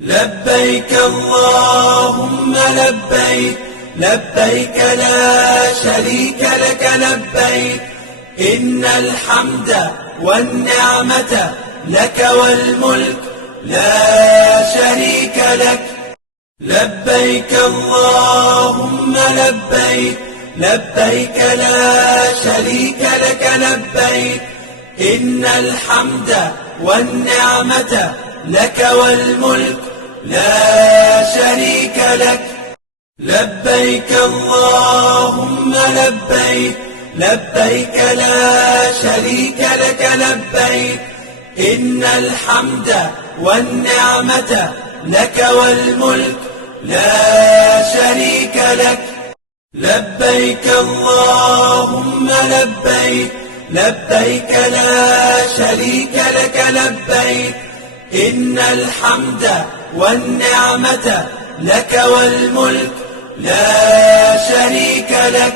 لبيك اللهم لبيك لبيك لا شريك لك لبيك إن الحمد والنعمة لك والملك لا شريك لك لبيك اللهم لبيك لبيك لا شريك لك لبيك إن الحمد والنعمة لك والملك لا شريك لك لبيك اللهم لبيك لبيك لا شريك لك لبيك إن الحمد والنعمة لك والملك لا شريك لك لبيك اللهم لبيك لبيك لا شريك لك لبيك إن الحمد والنعمة لك والملك لا شريك لك